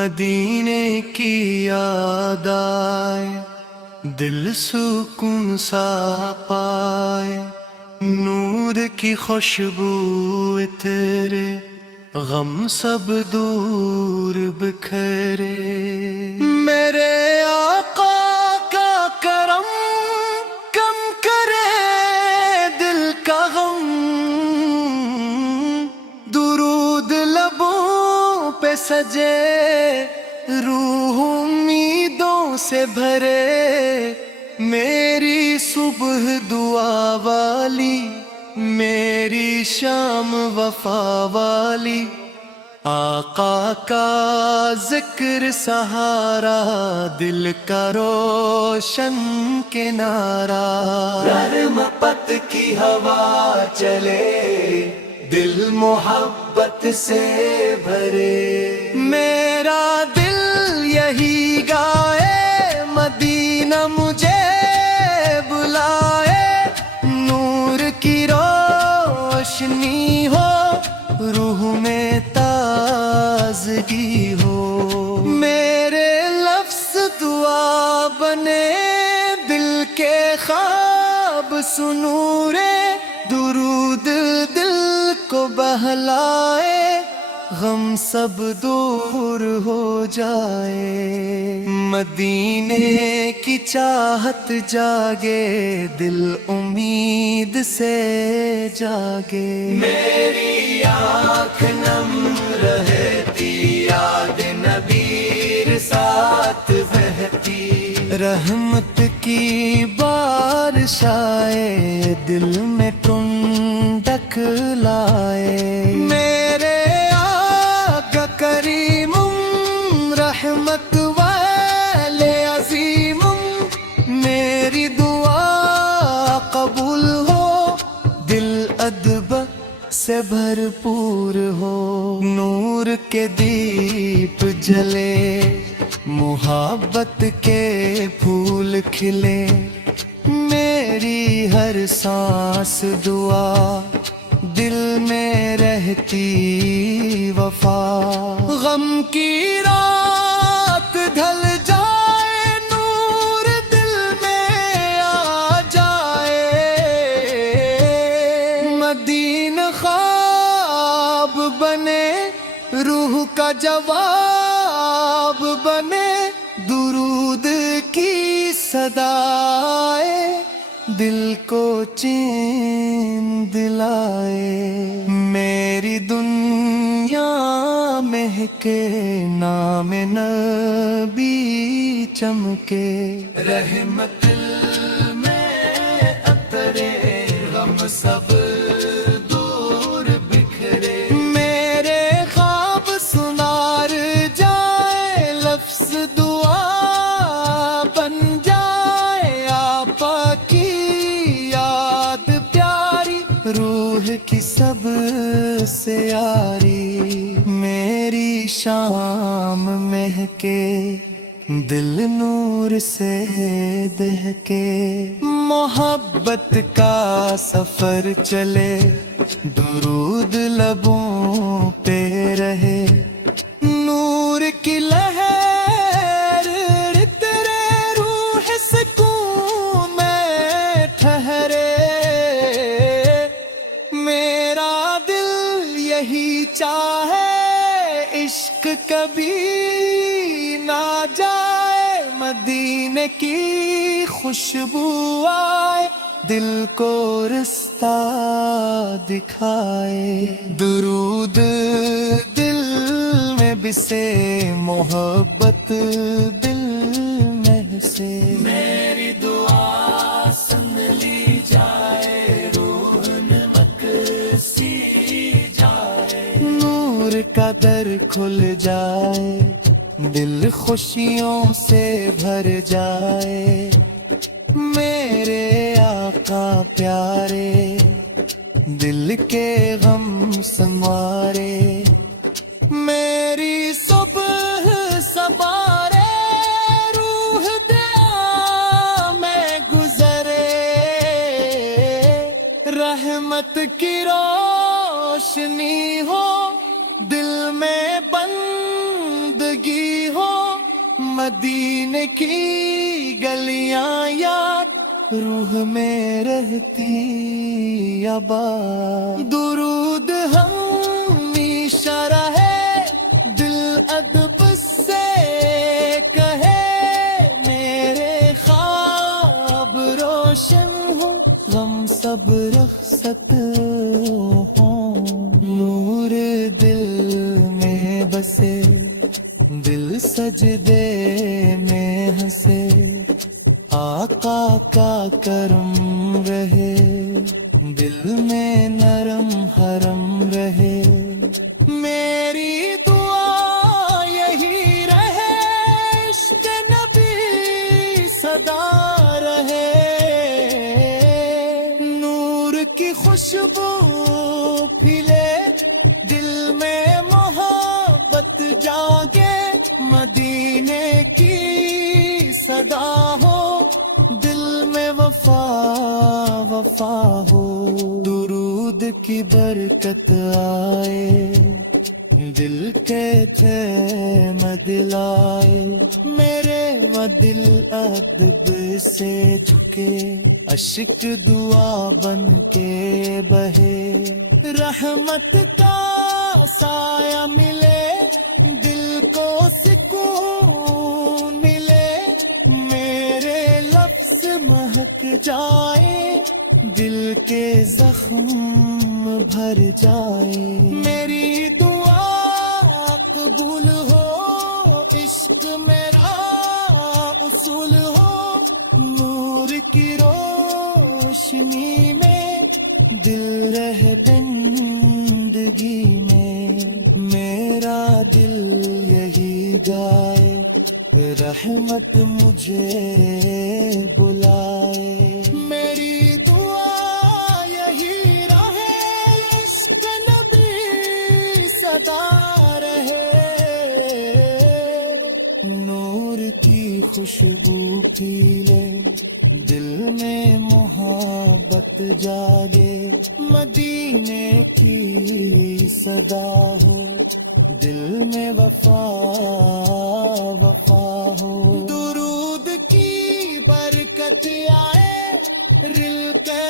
مدینے کی یاد آئے دل سکون سا پائے، نور کی خوشبو تیرے غم سب دور بکھرے، میرے آقا کا کرم کم کرے دل کا غم، درود لبوں پہ سجے روح امیدوں سے بھرے، میری صبح دعا والی میری شام وفا والی، آقا کا ذکر سہارا دل کا روشن کنارہ، رحمت کی ہوا چلے دل محبت سے بھرے، میرا دل یہی گائے مدینہ مجھے بلائے، نور کی روشنی ہو روح میں تازگی ہو، میرے لفظ دعا بنے دل کے خواب سنورے، درود دل کو بہلائے غم سب دور ہو جائے، مدینے کی چاہت جاگے دل امید سے جاگے، میری آنکھ نم رہتی یاد نبی ساتھ بہتی، رحمت کی بارش آئے دل میں ٹھنڈک لائے، میرے آقا کریم رحمت والے عظیم، میری دعا قبول ہو دل ادب سے بھرپور ہو، نور کے دیپ جلے محبت کے پھول کھلے، میری ہر سانس دعا دل میں رہتی وفا، غم کی رات ڈھل جائے نور دل میں آ جائے، مدینہ خواب بنے روح کا جواب بنے، درود کی صدائے دل کو چین دلائے، میری دنیا مہکے نام نبی چمکے، رحمت میں اترے غم سب دور بکھرے، میرے خواب سنار جائے لفظ دعا بن جائے، آپا کی یاد پیاری روح کی سب سے یاری، میری شام مہکے دل نور سے دہکے، محبت کا سفر چلے درود لبوں پہ رہے، نور کی لہر تیرے روح سکون میں ٹھہرے، میرا دل یہی چاہے عشق کبھی نہ جائے، مدینے کی خوشبو آئے دل کو رستہ دکھائے، درود دل میں بسے محبت دل میں سے، میری دعا سن لی جائے روح نمک سی جائے، نور کا در کھل جائے دل خوشیوں سے بھر جائے، میرے آقا پیارے دل کے غم سنوارے، میری صبح سوارے روح دیا میں گزرے، رحمت کی روشنی ہو دل میں بندگی مدینے کی گلیاں یاد روح میں رہتی آباد درود ہمیشہ رہے دل ادب سے کہے میرے خواب روشن ہو غم سب رخصت ہوں نور دل میں بسے دل سجدے میں ہنسے آقا کا کرم رہے دل میں نرم حرم رہے میری دعا یہی رہے عشق نبی صدا رہے نور کی خوشبو پھیلے دل میں محبت جاگے مدینے کی صدا ہو دل میں وفا وفا ہو درود کی برکت آئے دل کے تھے مدلائے میرے و دل ادب سے جھکے اشک دعا بن کے بہے رحمت کا سایہ ملے دل کو سکون ملے میرے لفظ مہک جائے دل کے زخم بھر جائے میری دعا قبول ہو عشق میرا اصول ہو نور کی روشنی میں دل رہ زندگی میں میرا دل یہی گائے رحمت مجھے بلائے میری دعا یہی رہے عشق نبی صدا رہے نور کی خوشبو پھیلے دل میں محبت جاگے مدینے کی صدا ہو دل میں وفا وفا ہو درود کی برکت آئے رل کے